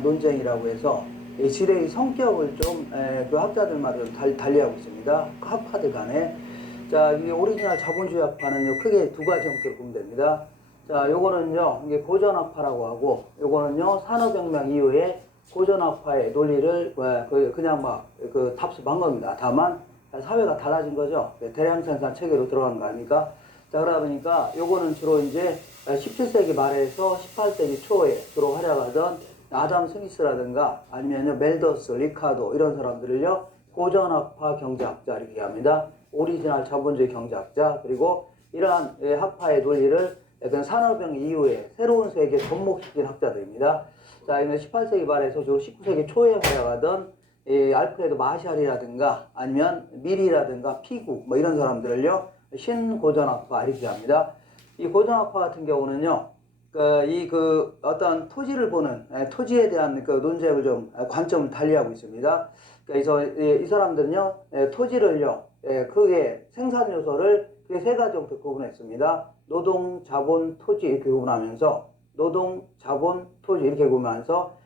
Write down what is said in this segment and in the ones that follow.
대한 논쟁이라고 해서 이 지뢰의 성격을 좀 그 학자들마다 좀 달리하고 있습니다. 그 학파들 간에. 자, 이게 오리지널 자본주의 학파는요, 크게 두 가지 형태로 보면 됩니다. 자, 요거는요, 이게 고전학파라고 하고, 요거는요, 산업혁명 이후에 고전학파의 논리를 그냥 막 답습한 겁니다. 다만 사회가 달라진 거죠. 대량 생산 체계로 들어간 거 아닙니까? 자, 그러다 보니까 요거는 주로 이제 17세기 말에서 18세기 초에 주로 활약하던 아담 스미스라든가 아니면요 멜더스, 리카도 이런 사람들을요 고전학파 경제학자 이렇게 합니다. 오리지널 자본주의 경제학자. 그리고 이러한 학파의 논리를 약간 산업혁명 이후에 새로운 세계에 접목시킨 학자들입니다. 자, 이는 18세기 말에서 주로 19세기 초에 활약하던 알프레드 마샬이라든가 아니면 밀이라든가 피구 뭐 이런 사람들을요 신고전학파 이렇게 합니다. 이 고전학파 같은 경우는요 어떤 토지를 보는 토지에 대한 그 논쟁을 좀 관점을 달리하고 있습니다. 그래서 이 사람들은요 토지를요 크게 생산 요소를 크게 세 가지 형태로 구분했습니다. 노동, 자본, 토지 이렇게 구분하면서 노동, 자본, 토지 이렇게 구분하면서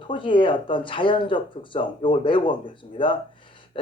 토지의 어떤 자연적 특성 이걸 매우 강조했습니다.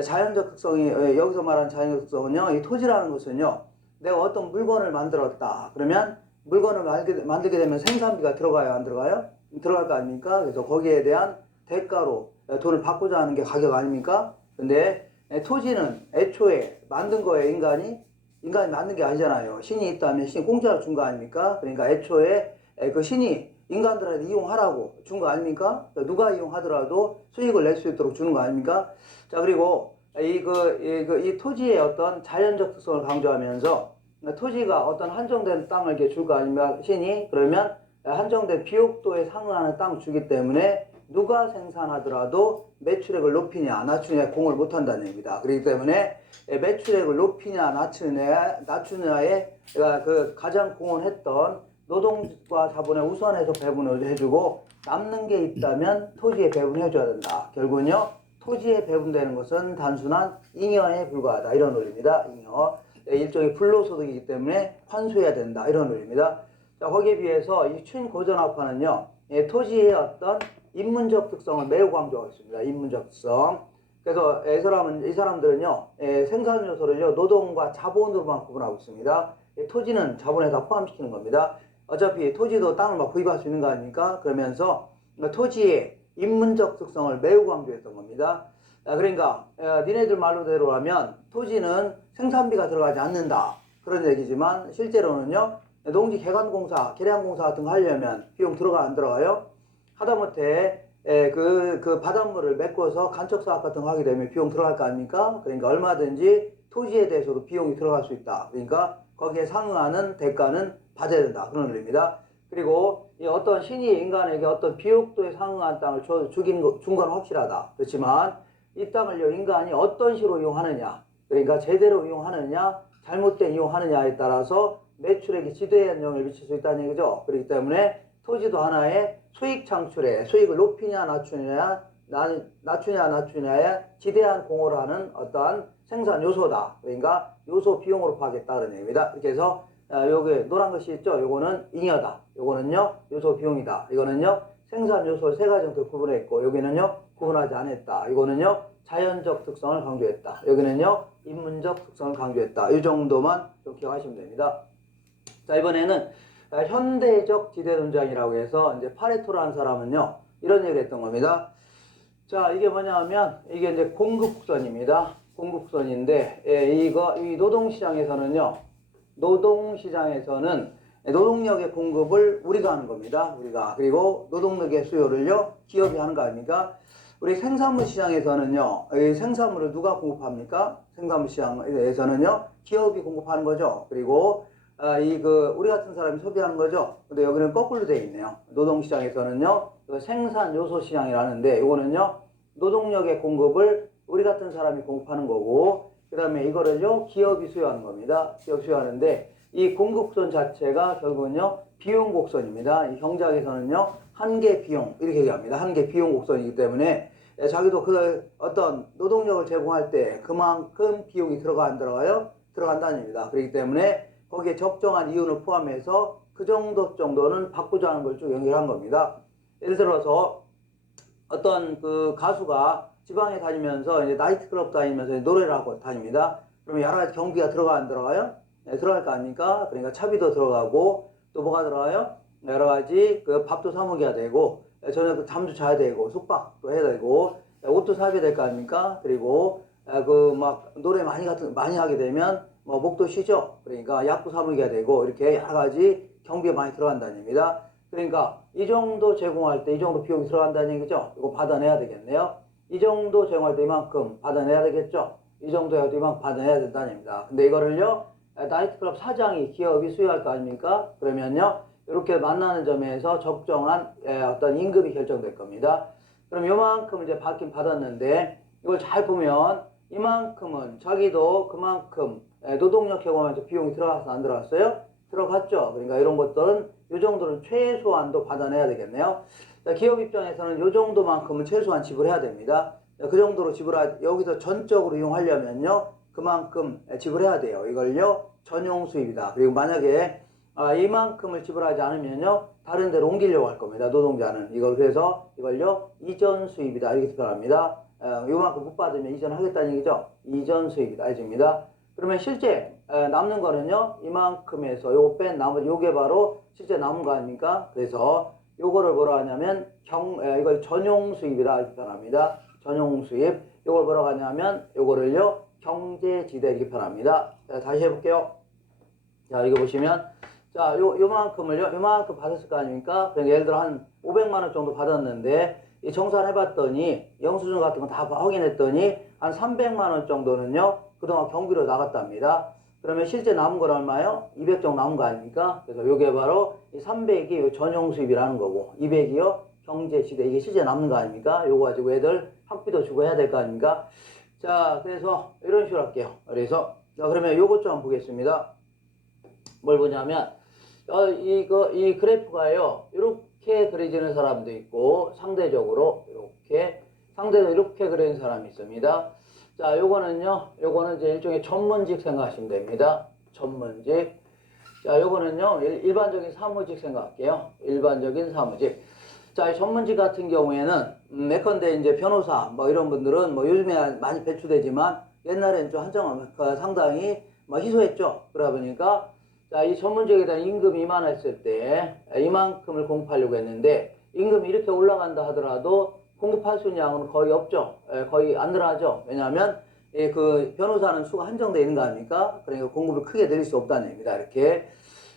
자연적 특성이 여기서 말하는 자연적 특성은요 이 토지라는 것은요 내가 어떤 물건을 만들었다 그러면 물건을 만들게 되면 생산비가 들어가요 안 들어가요? 들어갈 거 아닙니까? 그래서 거기에 대한 대가로 돈을 받고자 하는 게 가격 아닙니까? 근데 토지는 애초에 만든 거예요. 인간이 만든 게 아니잖아요. 신이 있다면 신이 공짜로 준 거 아닙니까? 그러니까 애초에 그 신이 인간들한테 이용하라고 준 거 아닙니까? 누가 이용하더라도 수익을 낼 수 있도록 주는 거 아닙니까? 자, 그리고 이 토지의 어떤 자연적 특성을 강조하면서 토지가 어떤 한정된 땅을 이렇게 줄 거 아닙니까? 신이. 그러면 한정된 비옥도에 상응하는 땅을 주기 때문에 누가 생산하더라도 매출액을 높이냐 낮추냐 공을 못한다는 얘기입니다. 그렇기 때문에 매출액을 높이냐 낮추냐에 그 가장 공헌했던 노동과 자본에 우선해서 배분을 해주고 남는 게 있다면 토지에 배분해줘야 된다. 결국은요 토지에 배분되는 것은 단순한 잉여에 불과하다 이런 논리입니다. 잉여 일종의 불로소득이기 때문에 환수해야 된다 이런 논리입니다. 자, 거기에 비해서 이 친고전학파는요 토지의 어떤 인문적 특성을 매우 강조하고 있습니다. 인문적 특성. 그래서 이 사람들은요 생산 요소를요 노동과 자본으로만 구분하고 있습니다. 토지는 자본에 다 포함시키는 겁니다. 어차피 토지도 땅을 막 구입할 수 있는 거 아닙니까? 그러면서 토지의 인문적 특성을 매우 강조했던 겁니다. 그러니까 니네들 말로대로 하면 토지는 생산비가 들어가지 않는다 그런 얘기지만 실제로는요 농지 개간공사, 계량공사 같은 거 하려면 비용 들어가 안 들어가요? 하다못해 그 바닷물을 메꿔서 간척사업 같은 거 하게 되면 비용 들어갈 거 아닙니까? 그러니까 얼마든지 토지에 대해서도 비용이 들어갈 수 있다. 그러니까 거기에 상응하는 대가는 받아야 된다. 그런 의미입니다. 그리고 이 어떤 신이 인간에게 어떤 비옥도에 상응한 땅을 준 건 확실하다. 그렇지만 이 땅을요 인간이 어떤 식으로 이용하느냐 그러니까 제대로 이용하느냐 잘못된 이용하느냐에 따라서 매출액이 지대한 영향을 미칠 수 있다는 얘기죠. 그렇기 때문에 토지도 하나의 수익 창출에 수익을 높이냐 낮추냐에 지대한 공헌을 하는 어떠한 생산 요소다. 그러니까 요소 비용으로 파겠다 그런 얘기입니다. 이렇게 해서 요게 노란 것이 있죠. 요거는 잉여다. 요거는요 요소 비용이다. 이거는요 생산 요소 세 가지 정도 구분했고 여기는요 구분하지 않았다. 이거는요 자연적 특성을 강조했다. 여기는요 인문적 특성을 강조했다. 이 정도만 좀 기억하시면 됩니다. 자, 이번에는 현대적 지대논쟁이라고 해서 이제 파레토라는 사람은요 이런 얘기를 했던 겁니다. 자, 이게 뭐냐면 이게 이제 공급선입니다. 공급선인데 이 노동시장에서는 노동력의 공급을 우리가 하는 겁니다. 그리고 노동력의 수요를요 기업이 하는 거 아닙니까? 우리 생산물 시장에서는요 이 생산물을 누가 공급합니까? 생산물 시장에서는요 기업이 공급하는 거죠. 그리고 우리 같은 사람이 소비하는 거죠. 근데 여기는 거꾸로 되어 있네요. 노동시장에서는요 생산 요소 시장이라는데 이거는요 노동력의 공급을 우리 같은 사람이 공급하는 거고 그 다음에 이거를요 기업이 수요하는 겁니다. 기업 수요하는데 이 공급선 자체가 결국은요 비용 곡선입니다. 이 경제학에서는요 한계 비용 이렇게 얘기합니다. 한계 비용 곡선이기 때문에 자기도 그 어떤 노동력을 제공할 때 그만큼 비용이 들어가 안 들어가요? 들어간다는 얘기입니다. 그렇기 때문에 거기에 적정한 이윤을 포함해서 그 정도는 받고자 하는 걸 쭉 연결한 겁니다. 예를 들어서 어떤 그 가수가 지방에 다니면서 이제 나이트클럽 다니면서 노래를 하고 다닙니다. 그러면 여러 가지 경비가 들어가 안 들어가요? 네, 들어갈 거 아닙니까? 그러니까 차비도 들어가고 또 뭐가 들어가요? 여러 가지 그 밥도 사 먹여야 되고 저녁 잠도 자야 되고 숙박도 해야 되고 옷도 사야 될 거 아닙니까? 그리고 그 막 노래 많이 하게 되면 뭐 목도 쉬죠. 그러니까 약도 사 먹여야 되고 이렇게 여러 가지 경비가 많이 들어간다는 얘기입니다. 그러니까 이 정도 제공할 때 이 정도 비용이 들어간다는 얘기죠. 이거 받아내야 되겠네요. 이 정도 제공할 때 이만큼 받아내야 되겠죠. 이 정도 해도 이만큼 받아내야 된다는 얘기입니다. 근데 이거를요, 나이트클럽 사장이 기업이 수여할 거 아닙니까? 그러면요, 이렇게 만나는 점에서 적정한 어떤 임금이 결정될 겁니다. 그럼 요만큼 이제 받긴 받았는데 이걸 잘 보면 이만큼은 자기도 그만큼 노동력 경험하면서 비용이 들어가서 안 들어갔어요? 들어갔죠. 그러니까 이런 것들은 이 정도는 최소한도 받아내야 되겠네요. 기업 입장에서는 이 정도만큼은 최소한 지불해야 됩니다. 그 정도로 여기서 전적으로 이용하려면요, 그만큼 지불해야 돼요. 이걸요, 전용 수입이다. 그리고 만약에 이만큼을 지불하지 않으면요, 다른 데로 옮기려고 할 겁니다. 노동자는. 그래서 이걸요, 이전 수입이다. 이렇게 표현합니다. 요만큼 못 받으면 이전하겠다는 얘기죠. 이전 수입이다. 이겁니다. 그러면 실제 남는 거는요, 이만큼에서 요거 뺀 나머지 요게 바로 실제 남은 거 아닙니까? 그래서 요거를 뭐라 하냐면 이걸 전용 수입이다. 이렇게 표현합니다. 전용 수입. 요걸 뭐라고 하냐면 요거를요, 경제지대 이렇게 표현합니다. 자, 다시 해볼게요. 자, 이거 보시면 자, 요만큼 받았을 거 아닙니까? 그러니까 예를 들어 한 500만 원 정도 받았는데 이 정산해봤더니 영수증 같은 거 다 확인했더니 한 300만 원 정도는요, 그동안 경비로 나갔답니다. 그러면 실제 남은 건 얼마요? 200 정도 남은 거 아닙니까? 그래서 요게 바로 이 300이 전용 수입이라는 거고 200이요 경제지대, 이게 실제 남는 거 아닙니까? 요거 가지고 애들 학비도 주고 해야 될 거 아닙니까? 자, 그래서 이런 식으로 할게요. 그래서 자, 그러면 요것 좀 한번 보겠습니다. 뭘 보냐면 이 그래프가요, 이렇게 그려지는 사람도 있고 상대적으로 이렇게 그리는 사람이 있습니다. 자, 요거는 이제 일종의 전문직 생각하시면 됩니다. 전문직. 자, 요거는요, 일반적인 사무직 생각할게요. 일반적인 사무직. 자, 이 전문직 같은 경우에는, 예컨대 이제 변호사, 뭐 이런 분들은 뭐 요즘에 많이 배출되지만 옛날에는 좀 한정은 상당히 뭐 희소했죠. 그러다 보니까 자, 이 전문직에 대한 임금이 이만했을 때 이만큼을 공급하려고 했는데 임금이 이렇게 올라간다 하더라도 공급할 수 있는 양은 거의 없죠. 거의 안 늘어나죠. 왜냐하면 그 변호사는 수가 한정되어 있는 거 아닙니까? 그러니까 공급을 크게 늘릴 수 없다는 얘기입니다. 이렇게.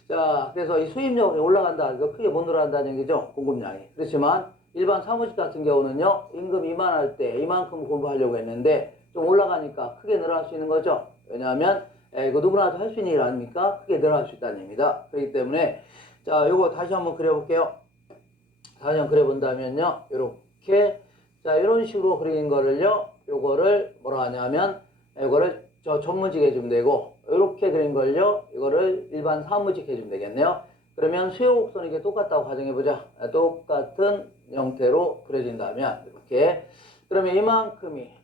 자, 그래서 이 수입력이 올라간다. 이거 크게 못 늘어난다는 얘기죠. 공급량이. 그렇지만 일반 사무직 같은 경우는요, 임금이 이만할 때 이만큼 공급하려고 했는데 좀 올라가니까 크게 늘어날 수 있는 거죠. 왜냐하면 이거 누구나도 할 수 있는 일 아닙니까? 크게 늘어날 수 있다는 얘기입니다. 그렇기 때문에 자, 요거 다시 한번 그려볼게요. 다시 한번 그려본다면요, 요렇게 자, 이런 식으로 그리는 거를요, 요거를 뭐라 하냐면 요거를 저 전문직 해주면 되고 이렇게 그린 걸요, 이거를 일반 사무직 해주면 되겠네요. 그러면 수요 곡선이 이게 똑같다고 가정해보자. 똑같은 형태로 그려진다면 이렇게. 그러면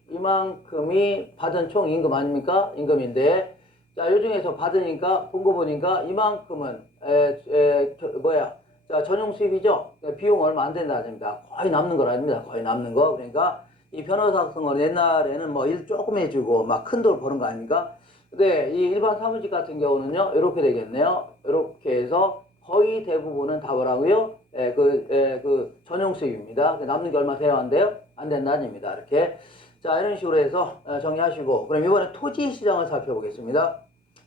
이만큼이 받은 총 임금 아닙니까? 임금인데 자, 요 중에서 받으니까 본 거 보니까 이만큼은 자, 전용 수입이죠. 비용 얼마 안 된다 아닙니다. 거의 남는 거 아닙니다. 거의 남는 거. 그러니까 이 변호사 같은 거는 옛날에는 뭐 일 조금 해주고 막 큰 돈 버는 거 아닙니까? 근데 이 일반 사무직 같은 경우는요, 이렇게 되겠네요. 이렇게 해서 거의 대부분은 다 뭐라고요? 그 전용 수입입니다. 남는 게 얼마 돼야 한대요? 안 된다는 얘기입니다. 이렇게. 자, 이런 식으로 해서 정리하시고, 그럼 이번에 토지 시장을 살펴보겠습니다.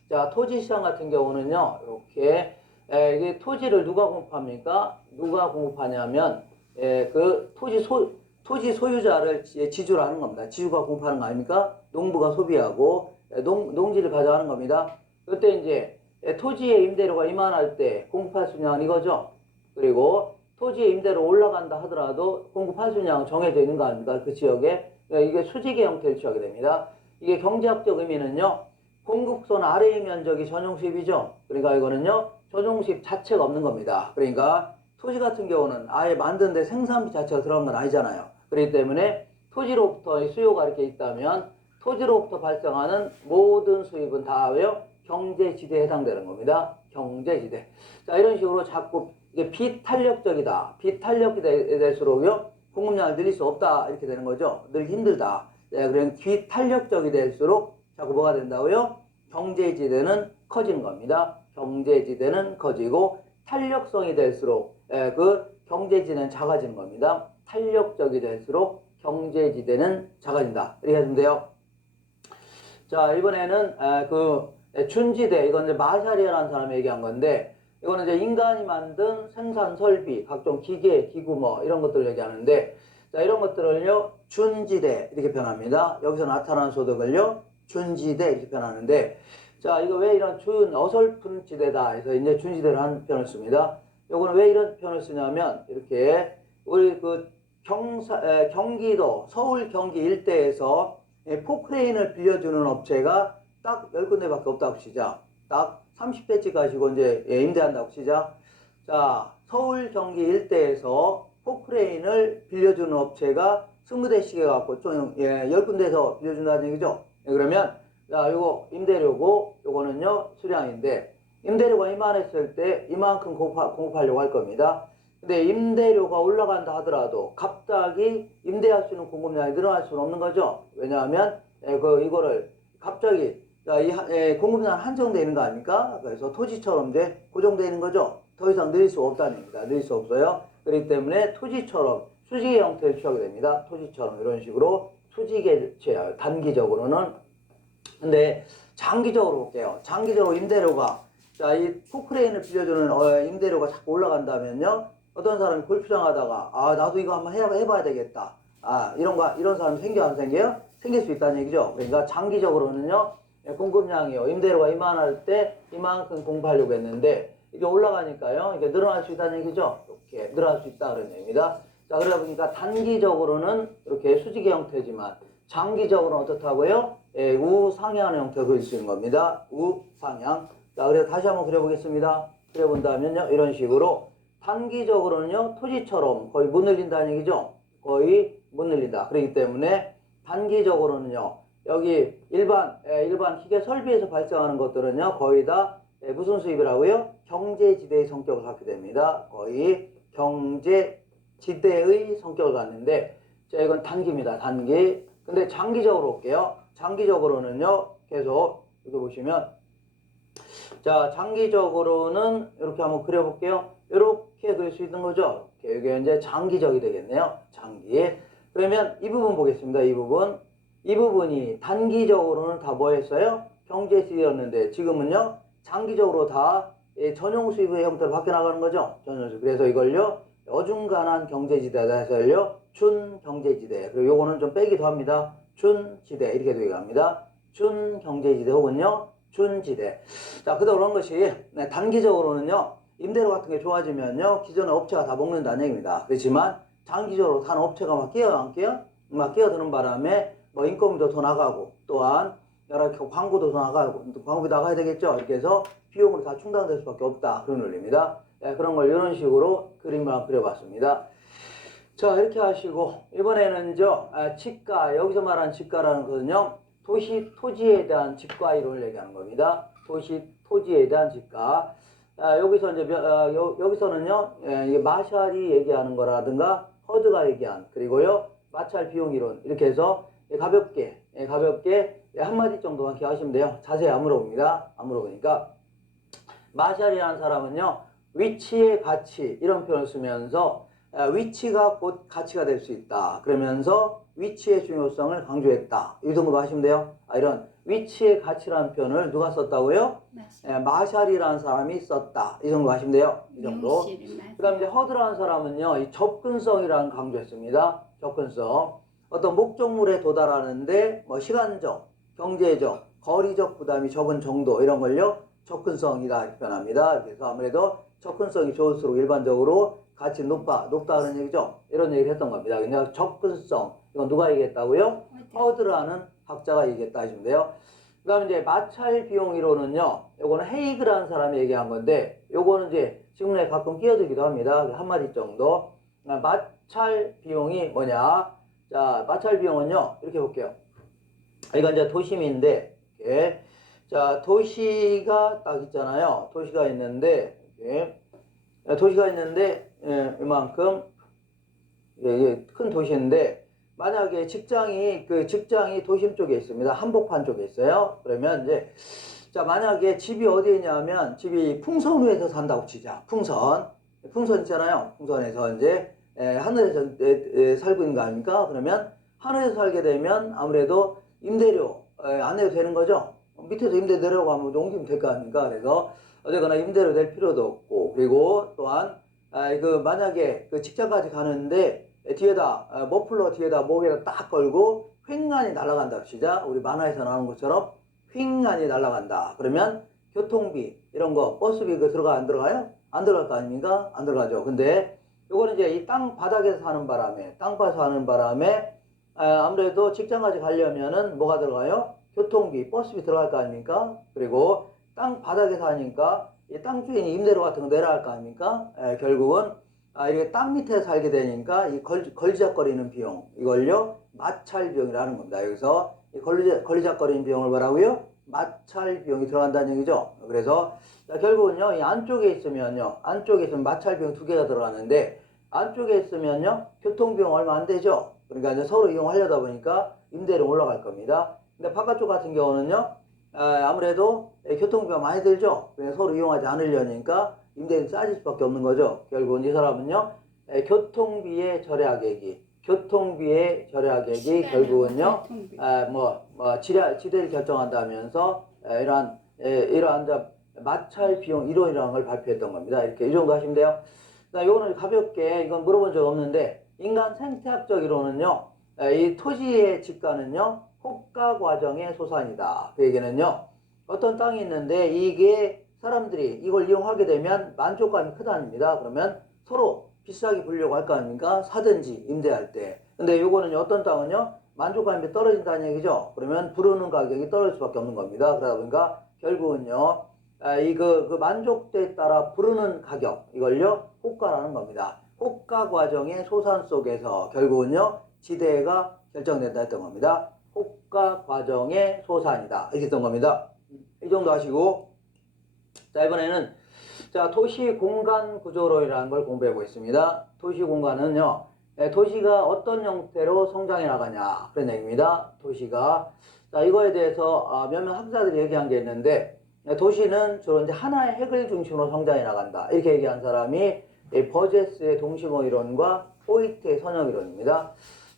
자, 토지 시장 같은 경우는요, 이렇게 이게 토지를 누가 공급합니까? 누가 공급하냐면 그 토지 소유자를 지주로 하는 겁니다. 지주가 공급하는 거 아닙니까? 농부가 소비하고 농지를 가져가는 겁니다. 그때 이제 토지의 임대료가 이만할 때 공급할 수 있는 양은 이거죠. 그리고 토지의 임대료 올라간다 하더라도 공급할 수 있는 양은 정해져 있는 거 아닙니까? 그 지역에. 이게 수직의 형태를 취하게 됩니다. 이게 경제학적 의미는요, 공급선 아래의 면적이 전용 수입이죠. 그러니까 이거는요, 전용 수입 자체가 없는 겁니다. 그러니까 토지 같은 경우는 아예 만드는데 생산비 자체가 들어간 건 아니잖아요. 그렇기 때문에 토지로부터 수요가 이렇게 있다면 토지로부터 발생하는 모든 수입은 다 왜요? 경제지대에 해당되는 겁니다. 경제지대. 자, 이런 식으로 자꾸 이게 비탄력적이다. 비탄력이 될수록요, 공급량을 늘릴 수 없다 이렇게 되는 거죠. 늘기 힘들다. 그럼 비탄력적이 될수록 자꾸 뭐가 된다고요? 경제지대는 커지는 겁니다. 경제지대는 커지고 탄력성이 될수록 그 경제지대는 작아지는 겁니다. 탄력적이 될수록 경제지대는 작아진다. 이렇게 하시면 돼요. 자, 이번에는 그 준지대, 이건 이제 마샬이라는 사람이 얘기한 건데, 이거는 이제 인간이 만든 생산 설비, 각종 기계, 기구 뭐 이런 것들을 얘기하는데, 자, 이런 것들을요 준지대 이렇게 표현합니다. 여기서 나타난 소득을요 준지대 이렇게 표현하는데, 자, 이거 왜 이런 어설픈 지대다 해서 이제 준지대를 한 표현을 씁니다. 요거는 왜 이런 표현을 쓰냐면, 이렇게 우리 그 경기도, 서울 경기 일대에서 포크레인을 빌려주는 업체가 딱 10군데밖에 없다고 치자. 딱 30대째 가지고 이제 임대한다고 치자. 자, 서울 경기 일대에서 포크레인을 빌려주는 업체가 20대씩 해갖고 좀 10군데에서 빌려준다는 얘기죠. 그러면 자, 요거 임대료고 요거는요 수량인데, 임대료가 이만했을 때 이만큼 공급하려고 할 겁니다. 근데 임대료가 올라간다 하더라도 갑자기 임대할 수 있는 공급량이 늘어날 수는 없는 거죠. 왜냐하면 이거를 갑자기 공급량 한정되어 있는 거 아닙니까? 그래서 토지처럼 이제 고정되어 있는 거죠. 더 이상 늘릴 수 없다는 얘기입니다. 늘릴 수 없어요. 그렇기 때문에 토지처럼 수직의 형태를 취하게 됩니다. 토지처럼 이런 식으로 수직의 취해요. 단기적으로는. 근데 장기적으로 볼게요. 장기적으로 임대료가, 자, 이 포크레인을 빌려주는 임대료가 자꾸 올라간다면요, 어떤 사람이 골프장 하다가 나도 이거 한번 해봐야 되겠다. 이런 사람이 생겨 안 생겨요? 생길 수 있다는 얘기죠. 그러니까 장기적으로는요, 공급량이요, 임대료가 이만할 때 이만큼 공급하려고 했는데 이게 올라가니까요, 이게 늘어날 수 있다는 얘기죠. 이렇게 늘어날 수 있다 그런 얘기입니다. 자, 그러다 보니까 단기적으로는 이렇게 수직의 형태지만 장기적으로는 어떻다고요? 우상향의 형태로 그릴 수 있는 겁니다. 우상향. 자, 그래서 다시 한번 그려보겠습니다. 그려본다면요, 이런 식으로 단기적으로는요 토지처럼 거의 못 늘린다는 얘기죠. 거의 못 늘린다. 그렇기 때문에 단기적으로는요 여기 일반 기계 설비에서 발생하는 것들은요 거의 다 무슨 수입이라고요? 경제지대의 성격을 갖게 됩니다. 거의 경제지대의 성격을 갖는데, 자, 이건 단기입니다. 단기. 근데 장기적으로 볼게요. 장기적으로는요 계속 이렇게 보시면, 자, 장기적으로는 이렇게 한번 그려볼게요. 이렇게 그릴 수 있는 거죠. 이게 이제 장기적이 되겠네요. 장기. 그러면 이 부분 보겠습니다. 이 부분. 이 부분이 단기적으로는 다 뭐 했어요? 경제수입이었는데 지금은요 장기적으로 다 전용 수입의 형태로 바뀌어 나가는 거죠. 전용 수입. 그래서 이걸요 어중간한 경제지대다 해서요 준경제지대. 그리고 요거는 좀 빼기도 합니다. 준지대 이렇게 되어갑니다. 준경제지대 혹은요 준지대. 자, 그런 것이 단기적으로는요 임대료 같은 게 좋아지면요 기존의 업체가 다 먹는다는 얘기입니다. 그렇지만 장기적으로 다른 업체가 막 끼어 안 끼어? 막 끼어드는 바람에 뭐 인건비도 더 나가고, 또한 여러 광고도 더 나가고, 광고비 나가야 되겠죠. 이렇게 해서 비용으로 다 충당될 수밖에 없다. 그런 논리입니다. 그런 걸 이런 식으로 그림을 한번 그려봤습니다. 자, 이렇게 하시고 이번에는 지가, 여기서 말하는 지가라는 것은요 토지에 대한 지가 이론을 얘기하는 겁니다. 토지에 대한 지가. 여기서 이제 여기서는요 이게 마샬이 얘기하는 거라든가 허드가 얘기한, 그리고요 마찰 비용 이론, 이렇게 해서 가볍게 한마디 정도만 기억하시면 돼요. 자세히 안 물어봅니다. 안 물어보니까. 마샬이라는 사람은요 위치의 가치 이런 표현을 쓰면서 위치가 곧 가치가 될 수 있다 그러면서 위치의 중요성을 강조했다. 이 정도 하시면 돼요. 이런 위치의 가치라는 표현을 누가 썼다고요? 마샬이라는 사람이 썼다. 이 정도 하시면 돼요. 이 정도. 그 다음에 이제 허드라는 사람은요 이 접근성이라는 강조했습니다. 접근성. 어떤 목적물에 도달하는데 뭐 시간적, 경제적, 거리적 부담이 적은 정도, 이런 걸요 접근성이다 이렇게 표현합니다. 그래서 아무래도 접근성이 좋을수록 일반적으로 가치 높다는 얘기죠. 이런 얘기를 했던 겁니다. 그냥 접근성, 이건 누가 얘기했다고요? 허드라는 학자가 얘기했다 하시면 돼요. 그 다음에 이제 마찰 비용 이론은요, 요거는 헤이그라는 사람이 얘기한 건데, 요거는 이제 지문에 가끔 끼어들기도 합니다. 한마디 정도. 마찰 비용이 뭐냐? 자, 마찰 비용은요, 이렇게 볼게요. 이건 이제 도심인데, 이렇게. 자, 도시가 딱 있잖아요. 도시가 있는데, 이만큼. 이게 큰 도시인데 만약에 직장이 도심 쪽에 있습니다. 한복판 쪽에 있어요. 그러면 이제 자 만약에 집이 어디에 있냐면 집이 풍선위에서 산다고 치자. 풍선 있잖아요. 풍선에서 이제 하늘에서 살고 있는 거 아닙니까? 그러면 하늘에서 살게 되면 아무래도 임대료 안 내도 되는 거죠. 밑에서 임대 내려고 하면 옮기면 될 거 아닙니까? 그래서 어쨌거나 임대료 낼 필요도 없고 그리고 또한 만약에 그 직장까지 가는데 뒤에다 머플러 뒤에다 목에다 딱 걸고 횡안이 날아간다 시작 우리 만화에서 나오는 것처럼 횡안이 날아간다 그러면 교통비 이런 거 버스비 그 들어가 안 들어가요? 안 들어갈 거 아닙니까? 안 들어가죠. 근데 요거는 이제 이 땅 바닥에서 사는 바람에 땅바닥에서 사는 바람에 아무래도 직장까지 가려면은 뭐가 들어가요? 교통비 버스비 들어갈 거 아닙니까? 그리고 땅 바닥에 사니까 이 땅 주인이 임대료 같은 거 내라 할 거 아닙니까? 결국은 이렇게 땅 밑에 살게 되니까 이 걸리적거리는 비용 이걸요 마찰 비용이라는 겁니다. 여기서 이 걸리적거리는 비용을 뭐라고요? 마찰 비용이 들어간다는 얘기죠. 그래서 결국은요 이 안쪽에 있으면요 안쪽에 있으면 마찰 비용 2개가 들어가는데 안쪽에 있으면요 교통비용 얼마 안 되죠. 그러니까 이제 서로 이용하려다 보니까 임대료 올라갈 겁니다. 근데 바깥쪽 같은 경우는요 아무래도 교통비가 많이 들죠. 그래서 서로 이용하지 않으려니까 임대료 싸질 수밖에 없는 거죠. 결국은 이 사람은요 교통비의 결국은요 지대를 결정한다면서 이러한 마찰 비용 이러이러한 걸 발표했던 겁니다. 이렇게 이 정도 하시면 돼요. 요거는 가볍게 이건 물어본 적 없는데 인간 생태학적 이론은요 이 토지의 집가는요 호가 과정의 소산이다. 그 얘기는요 어떤 땅이 있는데 이게 사람들이 이걸 이용하게 되면 만족감이 크다입니다. 그러면 서로 비싸게 불려고 할 거 아닙니까? 사든지 임대할 때. 근데 요거는 어떤 땅은요 만족감이 떨어진다는 얘기죠. 그러면 부르는 가격이 떨어질 수밖에 없는 겁니다. 그러다 보니까 결국은요 그 만족도에 따라 부르는 가격 이걸요 호가라는 겁니다. 호가 과정의 소산 속에서 결국은요 지대가 결정된다 했던 겁니다. 호가 과정의 소산이다 이렇게 했던 겁니다. 이 정도 하시고 자 이번에는 자 도시 공간 구조론이라는 걸 공부해 보겠습니다. 도시 공간은요 도시가 어떤 형태로 성장해 나가냐 그런 얘기입니다. 도시가 자 이거에 대해서 몇몇 학자들이 얘기한 게 있는데 도시는 주로 이제 하나의 핵을 중심으로 성장해 나간다 이렇게 얘기한 사람이 버제스의 동심어 이론과 호이트의 선형 이론입니다.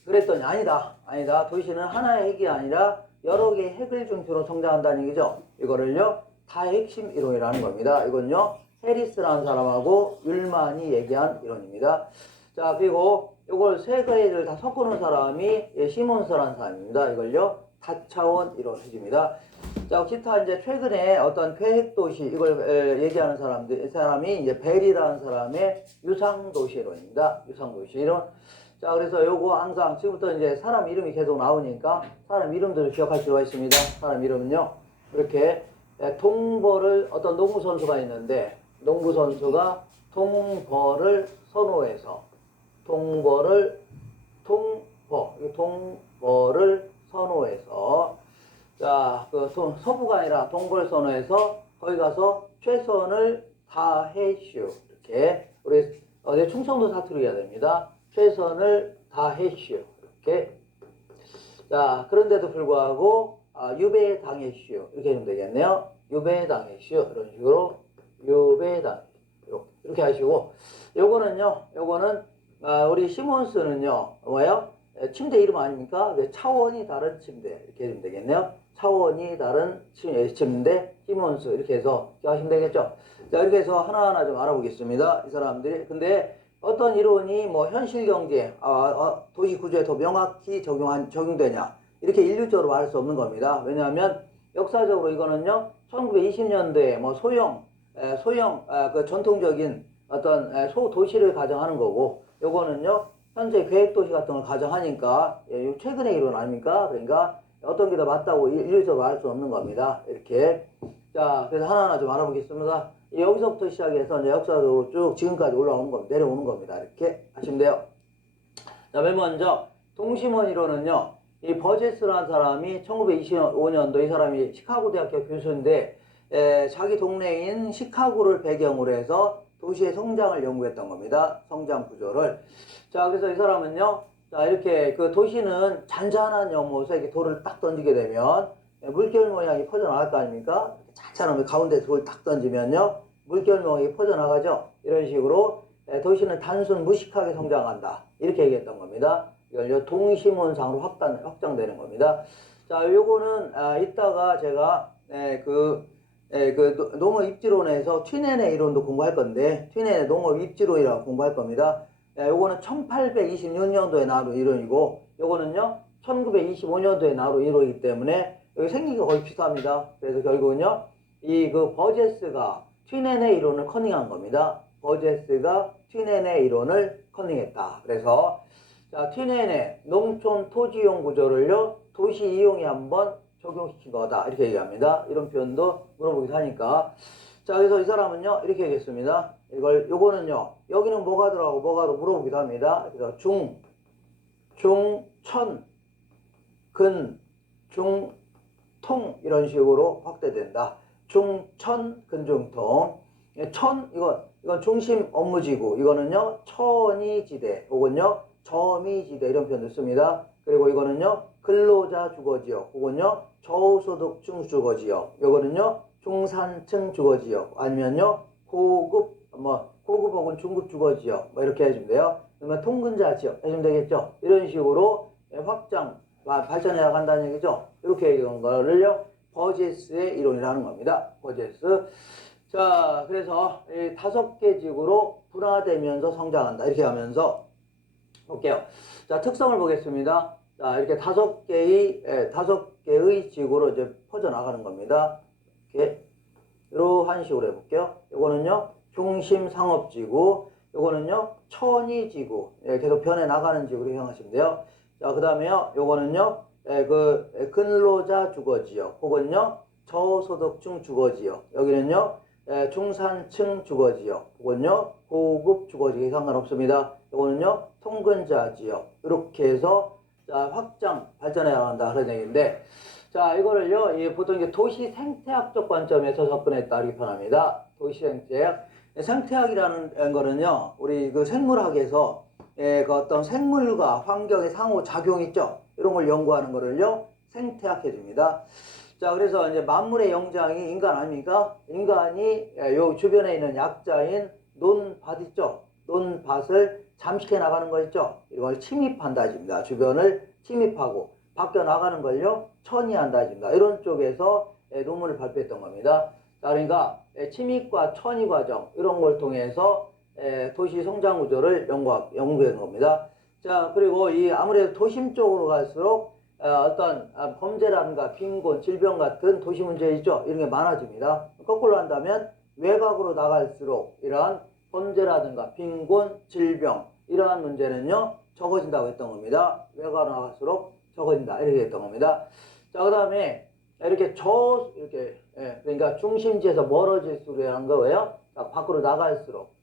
그랬더니 아니다 도시는 하나의 핵이 아니라 여러 개의 핵을 중심으로 성장한다는 얘기죠. 이거를요 다핵심 이론이라는 겁니다. 이건요 해리스라는 사람하고 율만이 얘기한 이론입니다. 자 그리고 이걸 세 개를 다 섞어놓은 사람이 시몬스라는 사람입니다. 이걸요 다차원 이론 해줍니다. 자 기타 이제 최근에 어떤 계획도시 이걸 얘기하는 사람이 이제 벨이라는 사람의 유상도시 이론입니다. 유상도시 이론. 자 그래서 요거 항상 지금부터 이제 사람 이름이 계속 나오니까 사람 이름들을 기억할 필요가 있습니다. 사람 이름은요 이렇게 동벌을 어떤 농구 선수가 있는데 농구 선수가 동벌을 선호해서 동벌을 선호해서 자 그 서부가 아니라 동벌 선호해서 거기 가서 최선을 다해슈 이렇게 우리 어디 충청도 사투리 해야 됩니다. 최선을 다해슈 이렇게 자 그런데도 불구하고 유배당해슈 이렇게 하면 되겠네요. 유배당해슈 이런 식으로 유배당 이렇게 하시고 요거는 우리 시몬스는요 뭐예요? 침대 이름 아닙니까? 차원이 다른 침대 이렇게 해주면 되겠네요. 차원이 다른 침대 시몬스 이렇게 해서 하시면 되겠죠. 자 이렇게 해서 하나하나 좀 알아보겠습니다. 이 사람들이 근데 어떤 이론이 뭐 현실 경제 도시 구조에 더 명확히 적용되냐 이렇게 일률적으로 말할 수 없는 겁니다. 왜냐하면 역사적으로 이거는요 1920년대에 뭐 소형 그 전통적인 어떤 소도시를 가정하는 거고 요거는요 현재 계획도시 같은 걸 가정하니까 최근의 이론 아닙니까? 그러니까 어떤 게 더 맞다고 일률적으로 말할 수 없는 겁니다. 이렇게 자 그래서 하나하나 좀 알아보겠습니다. 여기서부터 시작해서 이제 역사적으로 쭉 지금까지 올라오는 겁니다. 내려오는 겁니다. 이렇게 하시면 돼요. 자, 맨 먼저 동심원 이론은요. 이 버제스라는 사람이 1925년도 이 사람이 시카고 대학교 교수인데 자기 동네인 시카고를 배경으로 해서 도시의 성장을 연구했던 겁니다. 성장 구조를. 자, 그래서 이 사람은요, 자, 이렇게 그 도시는 잔잔한 연못에 이렇게 돌을 딱 던지게 되면 물결 모양이 퍼져나갈 거 아닙니까? 잔잔하면 가운데 돌을 딱 던지면요, 물결 모양이 퍼져나가죠. 이런 식으로 도시는 단순 무식하게 성장한다. 이렇게 얘기했던 겁니다. 이걸 동심원상으로 확장되는 겁니다. 자, 요거는 이따가 제가 농업 입지론에서 튀넨의 이론도 공부할 건데, 튀넨의 농업 입지론이라고 공부할 겁니다. 요거는 1826년도에 나온 이론이고, 요거는요 1925년도에 나온 이론이기 때문에 여기 생긴 게 거의 비슷합니다. 그래서 결국은요 이 그 버제스가 튀넨의 이론을 커닝한 겁니다. 버제스가 튀넨의 이론을 커닝했다. 그래서 자, 튀넨의 농촌 토지용 구조를요 도시 이용에 한번 적용시킨 거다. 이렇게 얘기합니다. 이런 표현도 물어보기도 하니까. 자, 그래서 이 사람은요 이렇게 얘기했습니다. 요거는요 여기는 뭐가 들어가고 뭐가 물어보기도 합니다. 그래서 중, 천, 근, 중, 통 이런 식으로 확대된다. 중, 천, 근, 중, 통. 천, 이건 중심 업무지구. 이거는요 천이지대 혹은요 점이지대 이런 표현을 씁니다. 그리고 이거는요 근로자 주거지역 혹은요 저소득층 주거지역. 이거는요 중산층 주거지역 아니면요 고급 혹은 중급 주거지역 이렇게 해주면 돼요. 그러면 통근자 지역 해주면 되겠죠. 이런 식으로 확장 발전해 나간다는 얘기죠. 이렇게 얘기한 거를요 버제스의 이론이라는 겁니다. 버제스. 자, 그래서 이 5개 지구로 분화되면서 성장한다. 이렇게 하면서 볼게요. 자, 특성을 보겠습니다. 자, 이렇게 5개의 지구로 이제 퍼져나가는 겁니다. 이렇게 이러한 식으로 해볼게요. 이거는요 중심 상업지구, 이거는요 천이지구, 계속 변해나가는 지구로 생각하시면 돼요. 자, 그 다음에요 요거는요 근로자 주거지역 혹은요 저소득층 주거지역, 여기는요 중산층 주거지역 혹은요 고급 주거지역이 상관없습니다. 이거는요 통근자 지역. 이렇게 해서 자, 확장 발전해 나간다 그런 얘기인데, 자, 이거를요 보통 이제 도시 생태학적 관점에서 접근했다 이렇게 표현합니다. 도시 생태학. 생태학이라는 거는요 우리 그 생물학에서 그 어떤 생물과 환경의 상호 작용 있죠. 이런 걸 연구하는 거를요 생태학 해줍니다. 자, 그래서 이제 만물의 영장이 인간 아닙니까? 인간이 요 주변에 있는 약자인 논밭 있죠? 논밭을 잠식해 나가는 거 있죠? 이걸 침입한다 집니다. 주변을 침입하고 바뀌어 나가는 걸요 천이한다 집니다. 이런 쪽에서 논문을 발표했던 겁니다. 자, 그러니까 침입과 천이 과정 이런 걸 통해서 도시 성장 구조를 연구한 겁니다. 자, 그리고 이 아무래도 도심 쪽으로 갈수록 어떤 범죄라든가 빈곤, 질병 같은 도시 문제 있죠. 이런 게 많아집니다. 거꾸로 한다면 외곽으로 나갈수록 이러한 범죄라든가 빈곤, 질병 이러한 문제는요 적어진다고 했던 겁니다. 외곽으로 나갈수록 적어진다 이렇게 했던 겁니다. 자, 그 다음에 이렇게 그러니까 중심지에서 멀어질수록 한 거예요. 자, 밖으로 나갈수록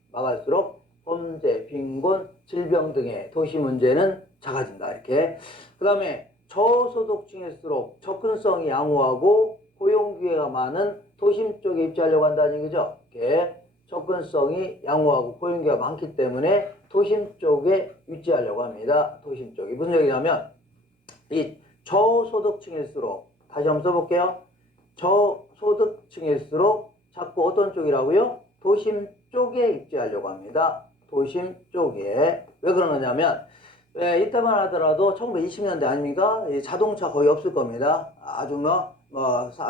범죄, 빈곤, 질병 등의 도시 문제는 작아진다 이렇게. 그 다음에 저소득층일수록 접근성이 양호하고 고용 기회가 많은 도심 쪽에 입지하려고 한다는 얘기죠. 이렇게 접근성이 양호하고 고용 기회가 많기 때문에 도심 쪽에 유치하려고 합니다. 도심 쪽이 무슨 얘기냐면 이 저소득층일수록, 다시 한번 써볼게요. 저소득층일수록 자꾸 어떤 쪽이라고요? 도심 쪽에 입지하려고 합니다. 도심 쪽에. 왜 그런 거냐면 이때만 하더라도 1920년대 아닙니까? 자동차 거의 없을 겁니다. 아주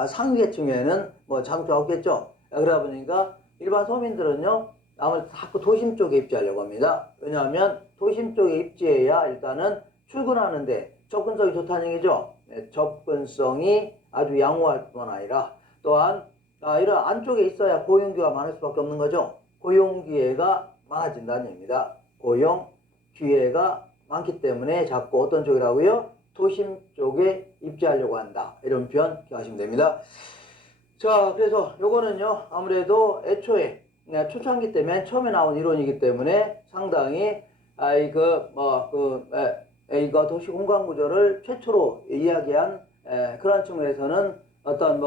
상위계층에는 자동차 없겠죠. 그러다 보니까 일반 서민들은요 아무래도 자꾸 도심 쪽에 입지하려고 합니다. 왜냐하면 도심 쪽에 입지해야 일단은 출근하는데 접근성이 좋다는 얘기죠. 접근성이 아주 양호할 뿐 아니라 또한 이런 안쪽에 있어야 고용기회가 많을 수밖에 없는 거죠. 고용기회가 많아진다는 얘기입니다. 고용기회가 많기 때문에 자꾸 어떤 쪽이라고요? 도심 쪽에 입지하려고 한다. 이런 표현 기억하시면 됩니다. 자, 그래서 요거는요 아무래도 애초에 초창기 때 맨 처음에 나온 이론이기 때문에 상당히 이거 도시 공간 구조를 최초로 이야기한 그런 측면에서는 어떤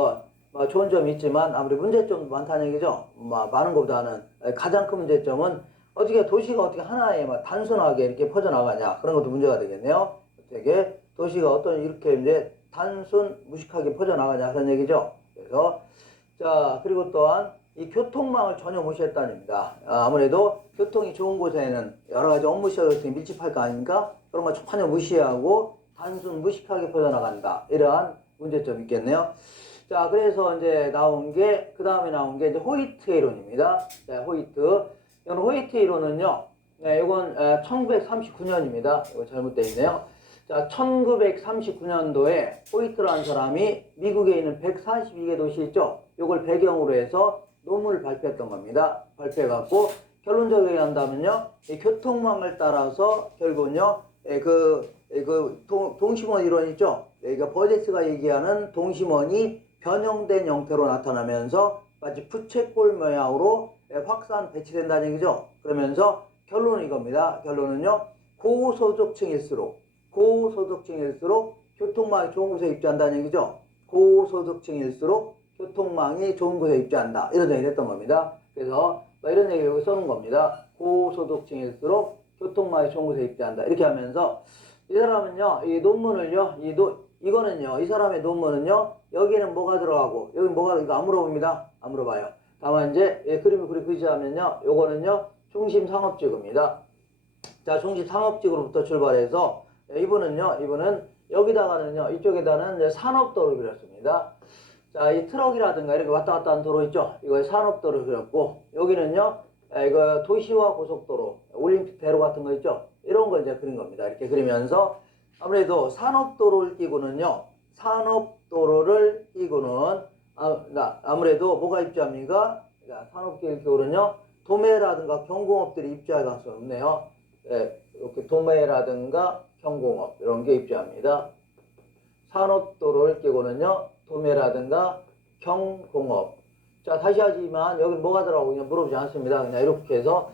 좋은 점이 있지만 아무리 문제점도 많다는 얘기죠. 많은 것보다는 가장 큰 문제점은 어떻게 도시가 어떻게 하나에 단순하게 이렇게 퍼져나가냐 그런 것도 문제가 되겠네요. 어떻게 도시가 어떤 이렇게 이제 단순 무식하게 퍼져나가냐 그런 얘기죠. 그래서 자 그리고 또한 이 교통망을 전혀 무시했다는 얘기입니다. 아무래도 교통이 좋은 곳에는 여러 가지 업무 시설이 밀집할 거 아닙니까? 그런 거 전혀 무시하고 단순 무식하게 퍼져나간다. 이러한 문제점이 있겠네요. 자, 그래서 이제 그 다음에 나온 게 이제 호이트 이론입니다. 자, 호이트. 이건 호이트 이론은요, 네, 이건 1939년입니다. 이거 잘못되어 있네요. 자, 1939년도에 호이트라는 사람이 미국에 있는 142개 도시 있죠? 이걸 배경으로 해서 논문을 발표했던 겁니다. 발표해갖고 결론적으로 얘기한다면요, 이 교통망을 따라서 결국은요, 동심원 이론 있죠? 그러니까 버제스가 얘기하는 동심원이 변형된 형태로 나타나면서 마치 부채꼴 모양으로 확산 배치된다는 얘기죠. 그러면서 결론은 이겁니다. 결론은요, 고소득층일수록 교통망이 좋은 곳에 입주한다는 얘기죠. 고소득층일수록 교통망이 좋은 곳에 입주한다. 이런 얘기를 했던 겁니다. 그래서 이런 얘기를 여기 써놓은 겁니다. 고소득층일수록 교통망이 좋은 곳에 입주한다. 이렇게 하면서 이 사람은요, 이 논문을요, 이거는요, 이 사람의 논문은요, 여기는 뭐가 들어가고, 여기 뭐가, 이거 안 물어봅니다. 안 물어봐요. 다만 이제, 그림을 그리자면요, 요거는요, 중심상업지구입니다. 자, 중심상업지구로부터 출발해서, 이분은 여기다가는요, 이쪽에다는 산업도를 그렸습니다. 자, 이 트럭이라든가 이렇게 왔다 갔다 하는 도로 있죠? 이거 산업도를 그렸고, 여기는요, 이거 도시와 고속도로, 올림픽 대로 같은 거 있죠? 이런 거 이제 그린 겁니다. 이렇게 그리면서, 아무래도 산업도로를 끼고는요, 아무래도 뭐가 입주합니까? 산업계를 끼고는요, 도매라든가 경공업들이 입주할 가능성이 없네요. 네, 이렇게 도매라든가 경공업, 이런 게 입주합니다. 산업도로를 끼고는요, 도매라든가 경공업. 자, 다시 하지만 여기 뭐가 들어가고 그냥 물어보지 않습니다. 그냥 이렇게 해서.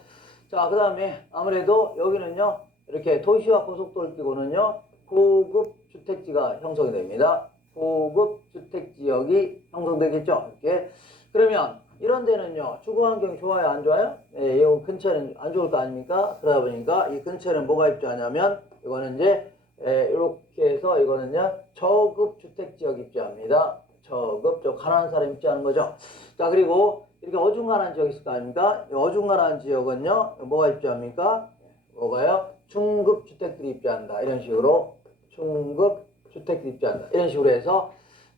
자, 그 다음에 아무래도 여기는요, 이렇게 도시와 고속도로를 끼고는요, 고급 주택지가 형성이 됩니다. 고급 주택지역이 형성되겠죠. 이렇게. 그러면 이런 데는요, 주거 환경이 좋아요, 안 좋아요? 네, 이 근처는 안 좋을 거 아닙니까? 그러다 보니까 이 근처는 뭐가 입주하냐면, 이거는 이제, 이렇게 해서 이거는요, 저급 주택지역 입주합니다. 저 가난한 사람 입주하는 거죠. 자, 그리고 이렇게 어중간한 지역이 있을 거 아닙니까? 이 어중간한 지역은요, 뭐가 입주합니까? 뭐가요? 중급 주택들이 입주한다. 이런 식으로. 중급 주택들이 입주한다. 이런 식으로 해서,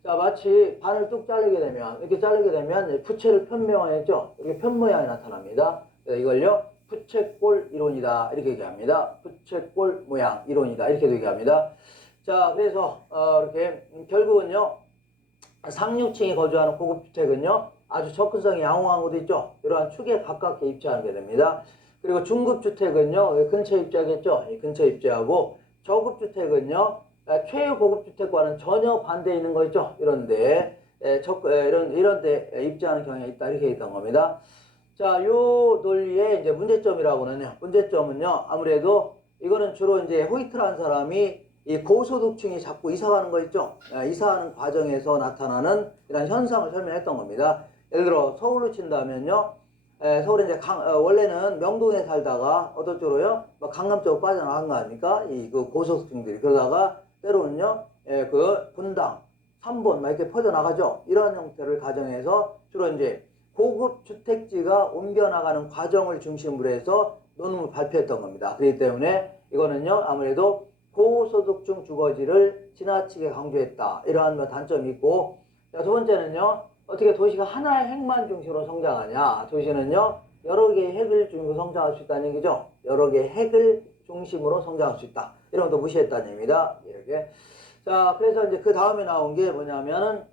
자, 마치 반을 뚝 이렇게 자르게 되면 부채를 편모양했죠? 이렇게 편 모양이 나타납니다. 이걸요, 부채꼴 이론이다. 이렇게 얘기합니다. 부채꼴 모양 이론이다. 이렇게 얘기합니다. 자, 그래서, 이렇게, 결국은요, 상류층이 거주하는 고급주택은요, 아주 접근성이 양호한 곳도 있죠. 이러한 축에 가깝게 입주하게 됩니다. 그리고 중급주택은요, 근처 입주하겠죠. 근처 입주하고, 저급주택은요, 최고급주택과는 전혀 반대에 있는 거 있죠. 이런데, 이런데 입주하는 경향이 있다. 이렇게 있던 겁니다. 자, 요 논리의 이제 문제점이라고는요. 문제점은요, 아무래도 이거는 주로 이제 호이트라는 사람이 이 고소득층이 자꾸 이사가는 거 있죠. 이사하는 과정에서 나타나는 이런 현상을 설명했던 겁니다. 예를 들어 서울로 친다면요. 서울에 이제 원래는 명동에 살다가 어떤 쪽으로요? 강남 쪽으로 빠져나간 거 아닙니까? 그 고소득층들이. 그러다가 때로는요, 그 분당, 3번 막 이렇게 퍼져나가죠. 이런 형태를 가정해서 주로 이제 고급 주택지가 옮겨나가는 과정을 중심으로 해서 논문을 발표했던 겁니다. 그렇기 때문에 이거는요, 아무래도 고소득층 주거지를 지나치게 강조했다. 이러한 단점이 있고, 자, 두 번째는요, 어떻게 도시가 하나의 핵만 중심으로 성장하냐. 도시는요, 여러 개의 핵을 중심으로 성장할 수 있다는 얘기죠. 여러 개의 핵을 중심으로 성장할 수 있다. 이런 것도 무시했다는 얘기입니다. 이렇게. 자, 그래서 이제 그 다음에 나온 게 뭐냐면은,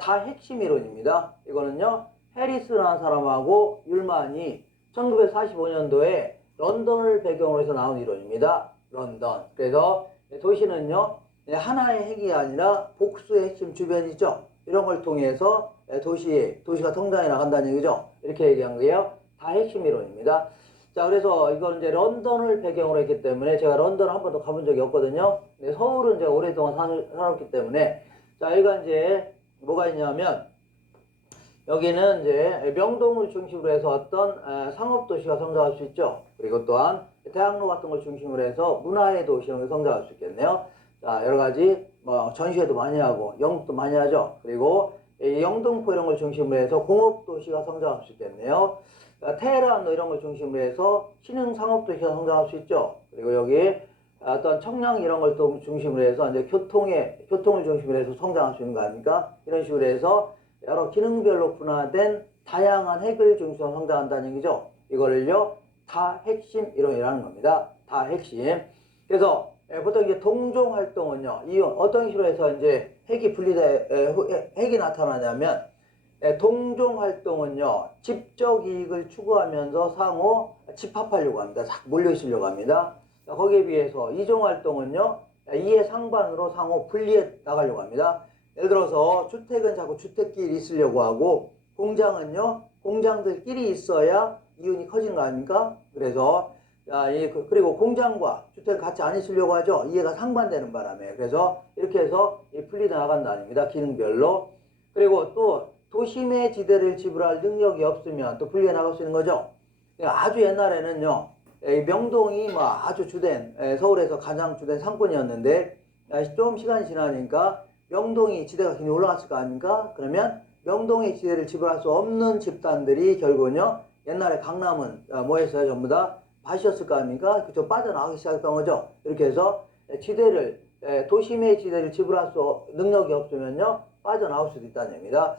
다 핵심 이론입니다. 이거는요, 해리스라는 사람하고 율만이 1945년도에 런던을 배경으로 해서 나온 이론입니다. 런던. 그래서 도시는요, 하나의 핵이 아니라 복수의 핵심 주변이죠. 이런 걸 통해서 도시가 성장해 나간다는 얘기죠. 이렇게 얘기한 거예요. 다 핵심 이론입니다. 자, 그래서 이건 이제 런던을 배경으로 했기 때문에 제가 런던을 한 번도 가본 적이 없거든요. 근데 서울은 제가 오랫동안 살았기 때문에 자, 여기가 이제 뭐가 있냐면 여기는 이제 명동을 중심으로 해서 어떤 상업도시가 성장할 수 있죠. 그리고 또한 대학로 같은 걸 중심으로 해서 문화의 도시 이런 게 성장할 수 있겠네요. 자, 여러 가지 뭐 전시회도 많이 하고 영업도 많이 하죠. 그리고 이 영등포 이런 걸 중심으로 해서 공업도시가 성장할 수 있겠네요. 테헤란 이런 걸 중심으로 해서 신흥 상업도시가 성장할 수 있죠. 그리고 여기 어떤 청량 이런 걸 또 중심으로 해서 이제 교통을 중심으로 해서 성장할 수 있는 거 아닙니까? 이런 식으로 해서 여러 기능별로 분화된 다양한 핵을 중심으로 성장한다는 얘기죠. 이거를요, 다 핵심 이론이라는 겁니다. 다 핵심. 그래서 보통 이제 동종 활동은요, 이온 어떤 식으로 해서 이제 핵이 나타나냐면, 동종 활동은요, 집적 이익을 추구하면서 상호 집합하려고 합니다. 몰려 있으려고 합니다. 거기에 비해서 이종 활동은요, 이해 상반으로 상호 분리해 나가려고 합니다. 예를 들어서 주택은 자꾸 주택끼리 있으려고 하고, 공장은요, 공장들끼리 있어야 이윤이 커지는 거 아닙니까? 그래서 그리고 공장과 주택 같이 안 있으려고 하죠. 이해가 상반되는 바람에. 그래서 이렇게 해서 분리 나간다 아닙니다. 기능별로. 그리고 또 도심의 지대를 지불할 능력이 없으면 또 분리해 나갈 수 있는 거죠. 아주 옛날에는요, 명동이 뭐 아주 주된, 서울에서 가장 주된 상권이었는데, 좀 시간이 지나니까 명동이 지대가 굉장히 올라갔을 거 아닙니까? 그러면 명동의 지대를 지불할 수 없는 집단들이 결국은요, 옛날에 강남은 뭐 했어요? 전부 다 밭이었을 거 아닙니까? 그쪽 빠져나가기 시작했던 거죠. 이렇게 해서 도심의 지대를 지불할 수 능력이 없으면요, 빠져나올 수도 있다는 얘기입니다.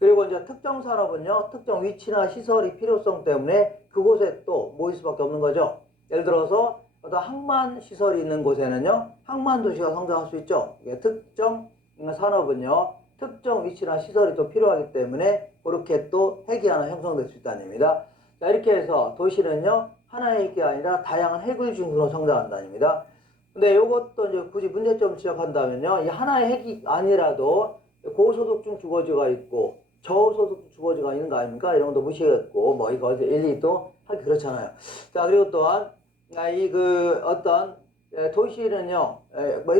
그리고 이제 특정 산업은요, 특정 위치나 시설이 필요성 때문에 그곳에 또 모일 수밖에 없는 거죠. 예를 들어서 어떤 항만 시설이 있는 곳에는요, 항만 도시가 성장할 수 있죠. 이게 특정 산업은요, 특정 위치나 시설이 또 필요하기 때문에 그렇게 또 핵이 하나 형성될 수 있다는 얘기입니다. 자, 이렇게 해서 도시는요, 하나의 핵이 아니라 다양한 핵을 중심으로 성장한다는 얘기입니다. 근데 이것도 이제 굳이 문제점을 지적한다면요, 이 하나의 핵이 아니라도 고소득층 주거지가 있고 저소득 주거지가 있는 거 아닙니까? 이런 것도 무시했고, 뭐 이거 일일이 또 하기 그렇잖아요. 자, 그리고 또한 어떤 도시는요, 뭐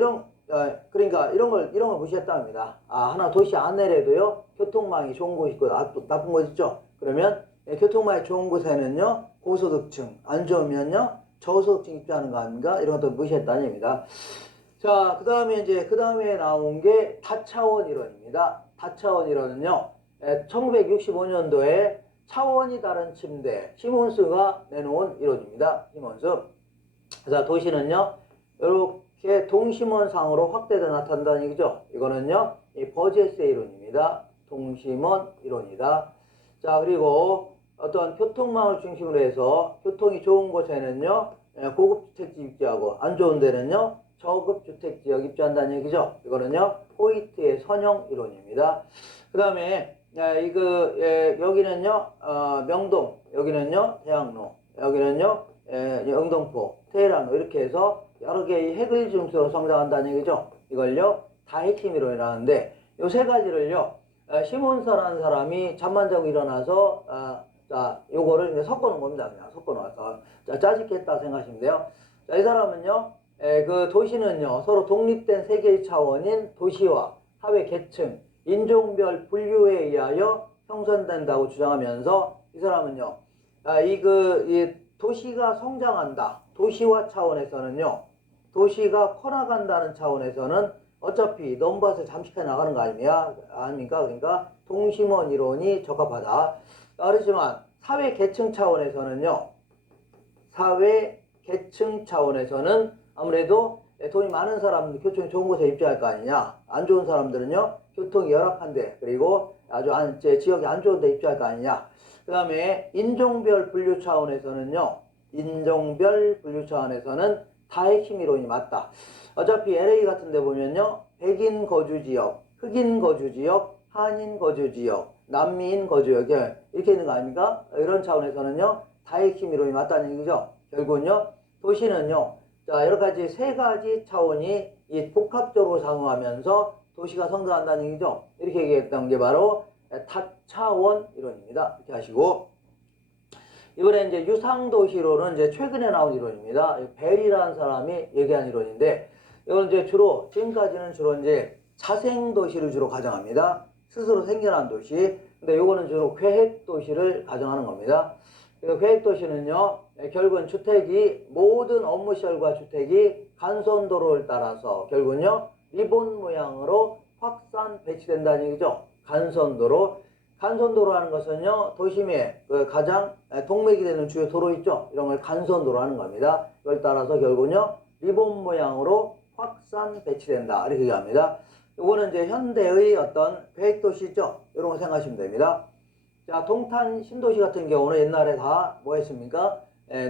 그러니까 이런 걸 무시했답니다. 하나 도시 안내래도요, 교통망이 좋은 곳이 있고 나쁜 곳 있죠. 그러면 교통망이 좋은 곳에는요, 고소득층, 안 좋으면요, 저소득층 입주하는 거 아닙니까? 이런 것도 무시했다는 얘기입니다. 자, 그 다음에 나온 게 다차원 이론입니다. 다차원 이론은요, 1965년도에 차원이 다른 침대, 시몬스가 내놓은 이론입니다. 시몬스. 자, 도시는요, 이렇게 동심원상으로 확대돼 나타난다는 얘기죠. 이거는요, 이 버제스의 이론입니다. 동심원 이론이다. 자, 그리고 어떤 교통망을 중심으로 해서 교통이 좋은 곳에는요, 고급 주택지 입지하고 안 좋은 데는요, 저급 주택지역 입주한다는 얘기죠. 이거는요, 호이트의 선형 이론입니다. 그 다음에 여기는요, 명동, 여기는요, 대학로, 여기는요, 영등포, 테헤란로 이렇게 해서 여러 개의 핵을 중심으로 성장한다는 얘기죠. 이걸요, 다 핵심 이론이라는데 요 세 가지를요, 시몬스라는 사람이 잠만 자고 일어나서 자, 요거를 이제 섞어놓은 겁니다. 그냥 섞어놓아서 자, 짜집겠다 생각하시면 돼요. 자, 이 사람은요, 그 도시는요, 서로 독립된 세 개의 차원인 도시와 사회 계층, 인종별 분류에 의하여 형성된다고 주장하면서 이 사람은요, 이 도시가 성장한다. 도시화 차원에서는요, 도시가 커나간다는 차원에서는 어차피 넘버스를 잠식해 나가는 거 아닙니까? 그러니까 동심원 이론이 적합하다. 그렇지만 사회 계층 차원에서는요, 사회 계층 차원에서는 아무래도 돈이 많은 사람들 교통이 좋은 곳에 입주할 거 아니냐. 안 좋은 사람들은요, 교통이 열악한데, 그리고 지역이 안 좋은 데 입주할 거 아니냐. 그 다음에 인종별 분류 차원에서는요, 다 핵심 이론이 맞다. 어차피 LA 같은 데 보면요, 백인 거주지역, 흑인 거주지역, 한인 거주지역, 남미인 거주지역 이렇게 있는 거 아닙니까? 이런 차원에서는요, 다 핵심 이론이 맞다는 얘기죠. 결국은요, 도시는요, 자, 여러 가지 세 가지 차원이 이 복합적으로 작용하면서 도시가 성장한다는 얘기죠. 이렇게 얘기했던 게 바로 다차원 이론입니다. 이렇게 하시고, 이번에 이제 유상도시론은 이제 최근에 나온 이론입니다. 벨이라는 사람이 얘기한 이론인데, 이건 이제 지금까지는 주로 이제 자생도시를 주로 가정합니다. 스스로 생겨난 도시. 근데 요거는 주로 계획 도시를 가정하는 겁니다. 그래서 계획 도시는요, 결국은 주택이 모든 업무 시설과 주택이 간선도로를 따라서 결국은요, 리본 모양으로 확산 배치된다는 얘기죠. 간선도로. 간선도로라는 것은요, 도심의 그 가장 동맥이 되는 주요 도로 있죠. 이런 걸 간선도로 하는 겁니다. 이걸 따라서 결국은요, 리본 모양으로 확산 배치된다. 이렇게 얘기합니다. 이거는 이제 현대의 어떤 계획도시죠. 이런 거 생각하시면 됩니다. 자, 동탄 신도시 같은 경우는 옛날에 다 뭐 했습니까?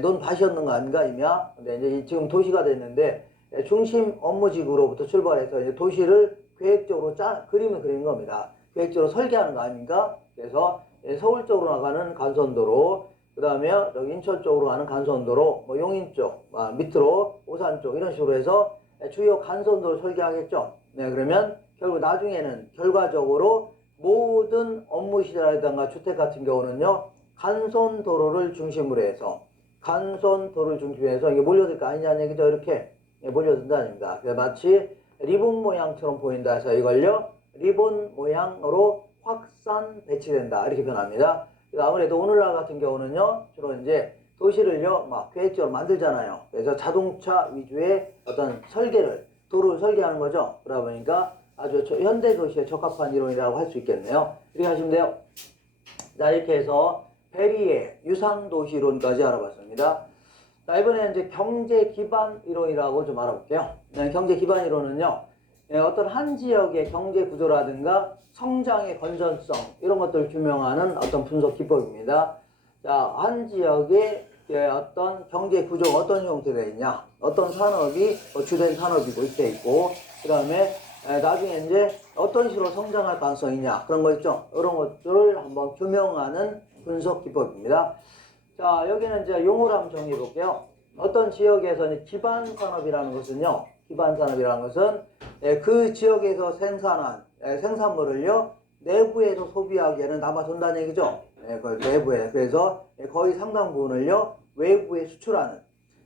논밭이었는 거 아닌가, 이미야? 근데 이제 지금 도시가 됐는데, 중심 업무지구로부터 출발해서 이제 도시를 계획적으로 그림을 그리는 겁니다. 계획적으로 설계하는 거 아닙니까? 그래서 서울 쪽으로 나가는 간선도로, 그 다음에 여기 인천 쪽으로 가는 간선도로, 뭐 용인 쪽, 밑으로 오산 쪽, 이런 식으로 해서 주요 간선도를 설계하겠죠. 네, 그러면 결국 나중에는 결과적으로 모든 업무 시설이라든가 주택 같은 경우는요, 간선도로를 중심으로 해서 이게 몰려들 거 아니냐는 얘기죠. 이렇게 몰려든다는 얘기입니다. 마치 리본 모양처럼 보인다 해서 이걸요, 리본 모양으로 확산 배치된다. 이렇게 변합니다. 아무래도 오늘날 같은 경우는요, 주로 이제 도시를요, 막 계획적으로 만들잖아요. 그래서 자동차 위주의 어떤 도로를 설계하는 거죠. 그러다 보니까 아주 현대 도시에 적합한 이론이라고 할 수 있겠네요. 이렇게 하시면 돼요. 자, 이렇게 해서 베리의 유상도시 이론까지 알아봤습니다. 자, 이번에 이제 경제 기반 이론이라고 좀 알아볼게요. 경제 기반 이론은요, 어떤 한 지역의 경제 구조라든가 성장의 건전성 이런 것들을 규명하는 어떤 분석 기법입니다. 자, 한 지역의 어떤 경제 구조가 어떤 형태가 있냐, 어떤 산업이 주된 산업이고 이렇게 있고, 그 다음에 나중에 이제 어떤 식으로 성장할 가능성이 있냐, 그런 거 있죠. 이런 것들을 한번 규명하는 분석 기법입니다. 자, 여기는 이제 용어를 한번 정리해 볼게요. 어떤 지역에서는 기반 산업이라는 것은요, 그 지역에서 생산한 생산물을요, 내부에서 소비하기에는 남아돈다는 얘기죠. 그 내부에. 그래서 거의 상당 부분을요, 외부에 수출하는.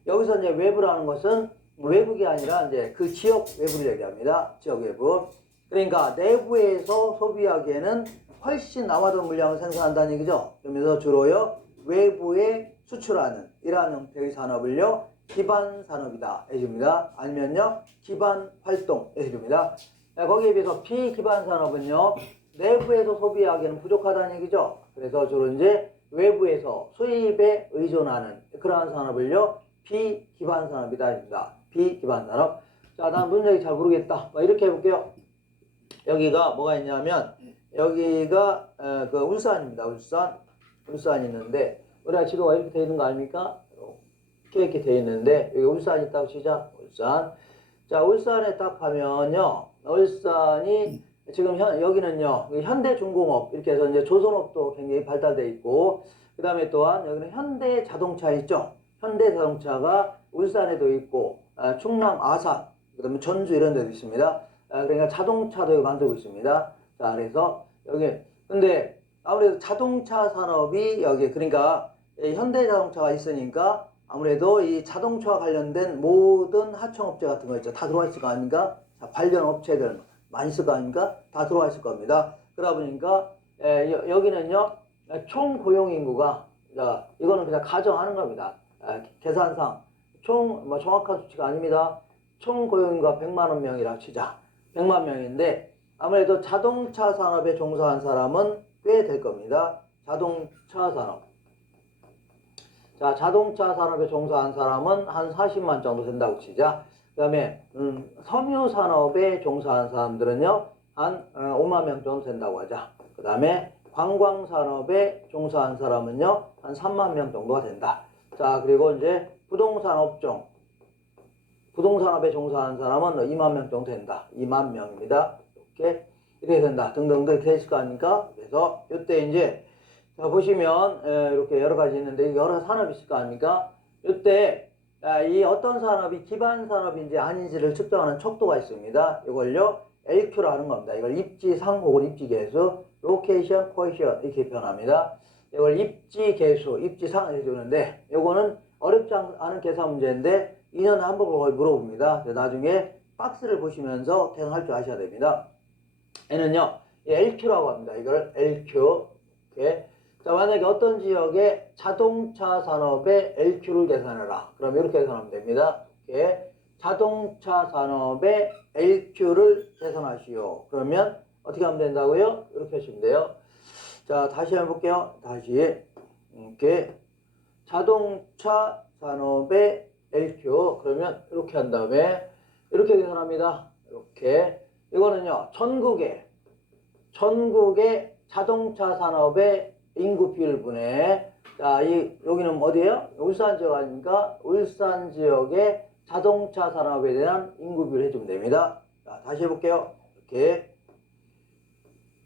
여기서 이제 외부라는 것은 외국이 아니라 이제 그 지역 외부를 얘기합니다. 지역 외부. 그러니까 내부에서 소비하기에는 훨씬 남아돈 물량을 생산한다는 얘기죠. 그러면서 주로요, 외부에 수출하는 이러한 형태의 산업을요, 기반 산업이다 해줍니다. 아니면요, 기반 활동 해줍니다. 거기에 비해서 비기반 산업은요, 내부에서 소비하기에는 부족하다는 얘기죠. 그래서 주로 이제 외부에서 수입에 의존하는 그러한 산업을요, 비기반 산업이다 해줍니다. 비기반 산업. 자, 난 문제가 잘 모르겠다. 이렇게 해볼게요. 여기가 뭐가 있냐면, 여기가 그 울산입니다. 울산이 있는데, 우리가 지도가 이렇게 되어 있는 거 아닙니까? 이렇게 되어 있는데, 여기 울산이 있다고 치자. 울산. 자, 울산에 딱 가면요, 울산이 지금 여기는요, 현대중공업 이렇게 해서 이제 조선업도 굉장히 발달되어 있고, 그 다음에 또한 여기는 현대자동차 있죠. 현대자동차가 울산에도 있고, 충남 아산, 그 다음에 전주 이런 데도 있습니다. 그러니까 자동차도 만들고 있습니다. 자, 그래서 여기 근데 아무래도 자동차 산업이 여기, 그러니까 현대자동차가 있으니까 아무래도 이 자동차와 관련된 모든 하청업체 같은 거 있죠. 다 들어와 있을 거 아닙니까? 자, 관련 업체들 많이 있을 거 아닙니까? 다 들어와 있을 겁니다. 그러다 보니까 여기는요, 총 고용 인구가, 자, 이거는 그냥 가정하는 겁니다. 계산상 뭐 정확한 수치가 아닙니다. 총 고용 인구가 100만 명이라 치자. 100만 명인데 아무래도 자동차 산업에 종사한 사람은 꽤 될 겁니다. 자동차 산업. 자, 자동차 산업에 종사한 사람은 한 40만 정도 된다고 치자. 그 다음에 섬유 산업에 종사한 사람들은요, 한 5만 명 정도 된다고 하자. 그 다음에 관광 산업에 종사한 사람은요, 한 3만 명 정도가 된다. 자, 그리고 이제 부동산 업종, 부동산업에 종사한 사람은 2만 명 정도 된다. 2만 명입니다. 이렇게 된다. 등등등 이렇게 있을 거 아닙니까? 그래서 이때 이제 자, 보시면 이렇게 여러 가지 있는데 여러 산업이 있을 거 아닙니까? 이때 이 어떤 산업이 기반 산업인지 아닌지를 측정하는 척도가 있습니다. 이걸요, LQ라는 겁니다. 이걸 입지상 혹은 입지계수, 로케이션, 코에이션 이렇게 표현합니다. 이걸 입지계수, 입지상 이렇게 주는데 이거는 어렵지 않은 계산 문제인데 2년에 한 번 그걸 물어봅니다. 나중에 박스를 보시면서 계산할 줄 아셔야 됩니다. 얘는요, LQ라고 합니다. 이걸 LQ. 이렇게. 자, 만약에 어떤 지역에 자동차 산업의 LQ를 계산해라. 그럼 이렇게 계산하면 됩니다. 이렇게. 자동차 산업의 LQ를 계산하시오. 그러면 어떻게 하면 된다고요? 이렇게 하시면 돼요. 자, 다시 해볼게요. 다시. 이렇게. 자동차 산업의 LQ. 그러면 이렇게 한 다음에 이렇게 계산합니다. 이렇게. 이거는요, 전국의 자동차 산업의 인구 비율분의, 자, 여기는 어디예요? 울산 지역 아닙니까? 울산 지역의 자동차 산업에 대한 인구 비율 해주면 됩니다. 자, 다시 해볼게요. 이렇게.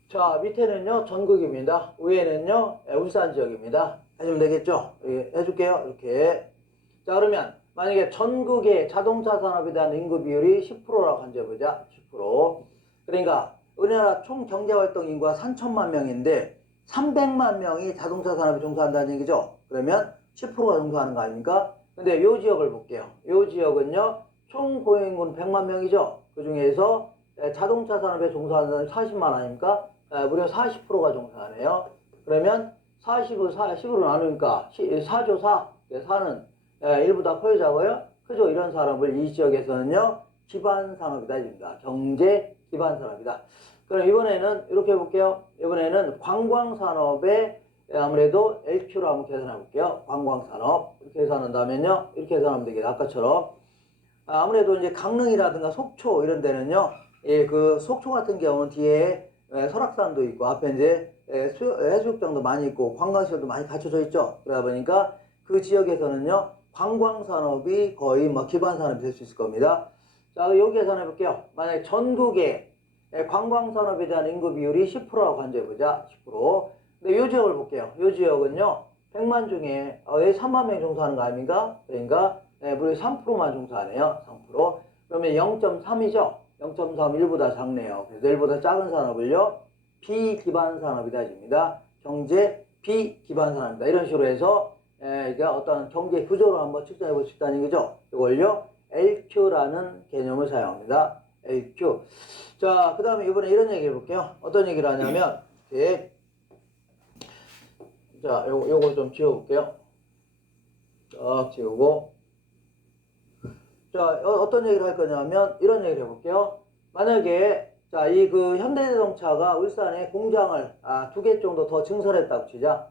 자, 밑에는요, 전국입니다. 위에는요, 울산 지역입니다. 해주면 되겠죠? 이렇게 해줄게요. 이렇게. 자, 그러면 만약에 전국의 자동차 산업에 대한 인구 비율이 10%라고 한재보자. 10%. 그러니까 우리나라 총 경제활동 인구가 3천만 명인데 300만 명이 자동차 산업에 종사한다는 얘기죠. 그러면 10%가 종사하는 거 아닙니까? 근데 이 지역을 볼게요. 이 지역은요, 총 고용인구는 100만 명이죠. 그 중에서 자동차 산업에 종사하는 사람이 40만 아닙니까? 무려 40%가 종사하네요. 그러면 40을 10으로 나누니까 4죠, 4. 4는 1보다 커야자고요. 크죠? 이런 산업을 이 지역에서는요, 기반 산업이다. 입니다. 경제 기반 산업이다. 그럼 이번에는 이렇게 해볼게요. 이번에는 관광 산업에 아무래도 LQ로 한번 계산해 볼게요. 관광 산업. 이렇게 계산한다면요, 이렇게 계산하면 되겠다. 아까처럼. 아무래도 이제 강릉이라든가 속초 이런 데는요, 그 속초 같은 경우는 뒤에 설악산도 있고 앞에 이제 해수욕장도 많이 있고 관광시설도 많이 갖춰져 있죠. 그러다 보니까 그 지역에서는요, 관광 산업이 거의 뭐 기반 산업이 될 수 있을 겁니다. 자, 여기 계산해 볼게요. 만약에 전국의 관광 산업에 대한 인구 비율이 10%라고 간주해보자. 10%. 근데 이 지역을 볼게요. 이 지역은요, 100만 중에 3만 명 종사하는 거 아닙니까? 그러니까 무려 3%만 종사하네요. 3%. 그러면 0.3이죠. 0.3, 1보다 작네요. 그래서 1보다 작은 산업을요, 비기반 산업이다 해줍니다. 경제 비기반 산업이다. 이런 식으로 해서 이게 어떤 경제 구조로 한번 측정해 볼 수 있다는 얘기죠. 이걸요, LQ라는 개념을 사용합니다. LQ. 자, 그 다음에 이번에 이런 얘기 해볼게요. 어떤 얘기를 하냐면, 이렇게. 자, 요거 좀 지워볼게요. 쫙 지우고. 자, 어떤 얘기를 할 거냐면, 이런 얘기를 해볼게요. 만약에, 자, 그 현대자동차가 울산에 공장을 2개 정도 더 증설했다고 치자.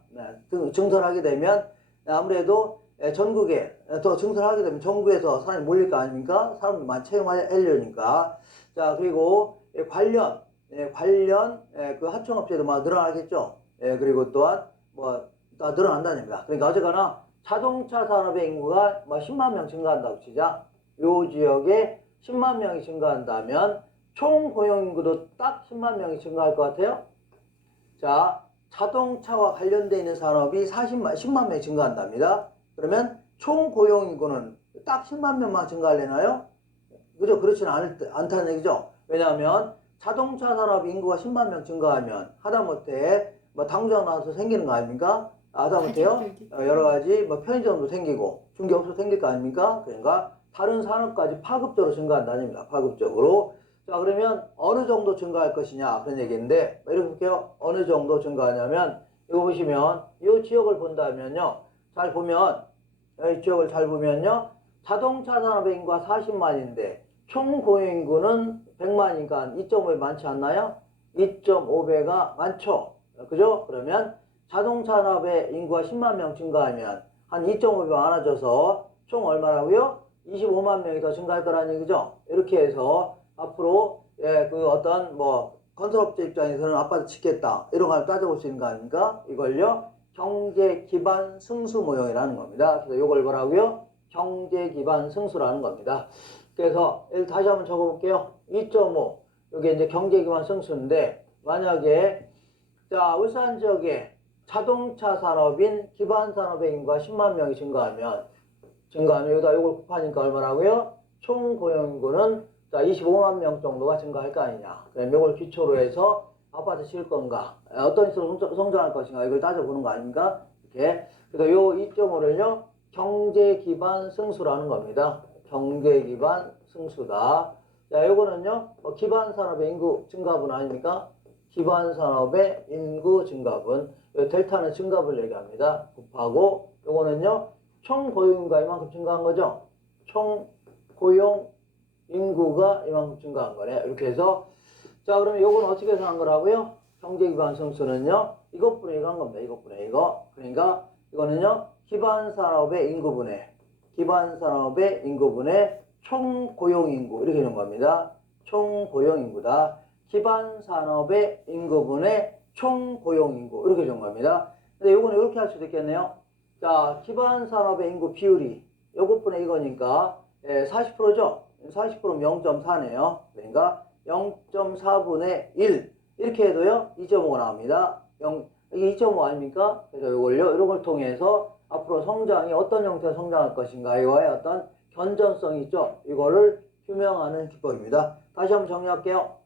증설하게 되면, 아무래도 전국에 더 증설하게 되면 전국에서 사람이 몰릴 거 아닙니까? 사람들 많이 채용하려니까. 자, 그리고 관련 그 하청업체도 막 늘어나겠죠. 그리고 또한 뭐 다 늘어난다는 겁니다. 그러니까 어쨌거나 자동차 산업의 인구가 뭐 10만 명 증가한다고 치자. 요 지역에 10만 명이 증가한다면 총 고용 인구도 딱 10만 명이 증가할 것 같아요. 자, 자동차와 관련되어 있는 산업이 10만 명이 증가한답니다. 그러면 총 고용 인구는 딱 10만 명만 증가하려나요? 그죠? 그렇지는 않다는 얘기죠. 왜냐하면 자동차 산업 인구가 10만 명 증가하면 하다못해 뭐 당장 나와서 생기는 거 아닙니까? 하다못해요, 여러 가지 뭐 편의점도 생기고 중개업소 생길 거 아닙니까? 그러니까 다른 산업까지 파급적으로 증가한다는 얘기입니다. 파급적으로. 자, 그러면 어느 정도 증가할 것이냐 그런 얘기인데, 이렇게 볼게요. 어느 정도 증가하냐면, 이거 보시면 이 지역을 본다면요, 잘 보면 이 지역을 잘 보면요, 자동차 산업의 인구가 40만인데 총 고용인구는 100만이니까 2.5배 많지 않나요? 2.5배가 많죠. 그죠? 그러면 자동차 산업의 인구가 10만 명 증가하면 한 2.5배 많아져서 총 얼마라고요? 25만 명이 더 증가할 거라는 얘기죠. 이렇게 해서 앞으로 그 어떤 뭐 건설업체 입장에서는 아파트 짓겠다 이런 걸 따져볼 수 있는 거 아닙니까? 이걸요, 경제 기반 승수 모형이라는 겁니다. 그래서 이걸 뭐라고요? 경제 기반 승수라는 겁니다. 그래서 다시 한번 적어볼게요. 2.5 이게 이제 경제 기반 승수인데, 만약에 자, 울산 지역에 자동차 산업인 기반 산업의 인구가 10만 명이 증가하면 여기다 이걸 곱하니까 얼마라고요? 총 고용 인구는 자 25만 명 정도가 증가할 거 아니냐. 그럼 이걸 기초로 해서 아파트 지을 건가, 어떤 식으로 성장할 것인가, 이걸 따져보는 거 아닙니까? 이렇게. 그래서 요 2.5를요, 경제 기반 승수라는 겁니다. 경제 기반 승수다. 자, 요거는요, 기반 산업의 인구 증가분 아닙니까? 기반 산업의 인구 증가분, 요 델타는 증가분을 얘기합니다. 곱하고 요거는요 총 고용인구가 이만큼 증가한 거죠. 총 고용 인구가 이만큼 증가한 거네. 이렇게 해서 자 그러면 요건 어떻게 해서 한 거라고요? 경제 기반 승수는요 이것분의 이거 한 겁니다. 이것분의 이거. 그러니까 이거는요 기반 산업의 인구분의 총 고용 인구 이렇게 되는 겁니다. 총 고용 인구다. 기반 산업의 인구분의 총 고용 인구 이렇게 되는 겁니다. 근데 요거는 이렇게 할 수도 있겠네요. 자 기반 산업의 인구 비율이 요것분의 이거니까 40%죠. 40%면 0.4네요. 그러니까 0.4분의 1 이렇게 해도요 2.5가 나옵니다. 이게 2.5 아닙니까? 그래서 이걸요 이런 걸 통해서 앞으로 성장이 어떤 형태로 성장할 것인가 이거의 어떤 견전성이 있죠. 이거를 규명하는 기법입니다. 다시 한번 정리할게요.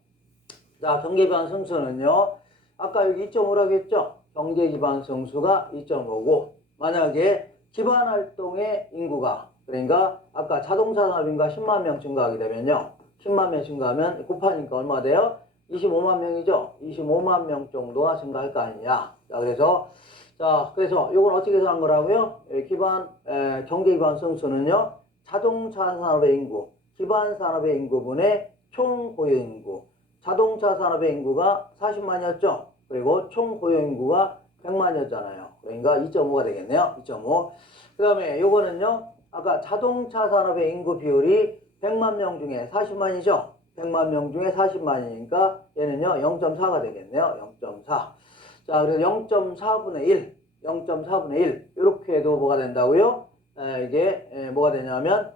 자 경제기반 승수는요 아까 여기 2.5라고 했죠. 경제기반 승수가 2.5고 만약에 기반활동의 인구가 그러니까 아까 자동차 산업인가 10만 명 증가하게 되면요 10만 명 증가하면 곱하니까 얼마 돼요? 25만 명이죠. 25만 명 정도가 증가할 거 아니냐. 자 그래서 이건 어떻게 한 거라고요? 경제 기반 승수는요 자동차 산업의 인구, 기반 산업의 인구분의 총 고용 인구. 자동차 산업의 인구가 40만이었죠. 그리고 총 고용 인구가 100만이었잖아요. 그러니까 2.5가 되겠네요. 2.5. 그 다음에 요거는요. 아까 자동차 산업의 인구 비율이 100만 명 중에 40만이죠. 100만 명 중에 40만이니까 얘는요. 0.4가 되겠네요. 0.4. 자, 그래서 0.4분의 1. 0.4분의 1. 이렇게 해도 뭐가 된다고요? 이게 뭐가 되냐면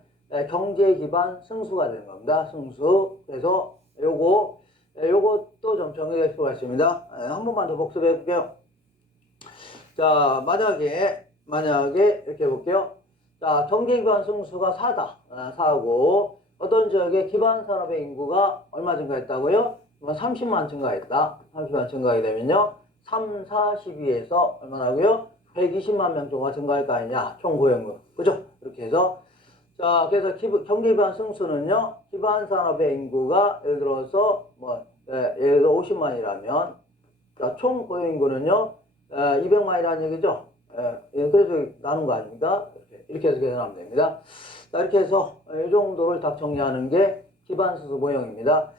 경제 기반 승수가 되는 겁니다. 승수. 그래서 요것도 좀 정리될 수가 있습니다. 한 번만 더 복습해 볼게요. 자, 만약에 이렇게 해볼게요. 자, 경제 기반 승수가 4다. 4고 어떤 지역의 기반 산업의 인구가 얼마 증가했다고요? 30만 증가했다. 30만 증가하게 되면요. 3, 4, 12에서 얼마나고요? 120만 명 정도가 증가할 거 아니냐. 총 고용률. 그죠? 이렇게 해서 자, 그래서 경제 기반 승수는요. 기반 산업의 인구가 예를 들어서 예를 들어 50만이라면 자, 총 고용 인구는요. 200만이라는 얘기죠. 그래서 나눈 거 아닙니까? 이렇게 해서 계산하면 됩니다. 자, 이렇게 해서 이 정도를 딱 정리하는 게 기반 수수 모형입니다.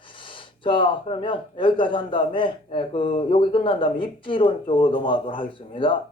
자, 그러면 여기까지 한 다음에 여기 끝난 다음에 입지론 쪽으로 넘어가도록 하겠습니다.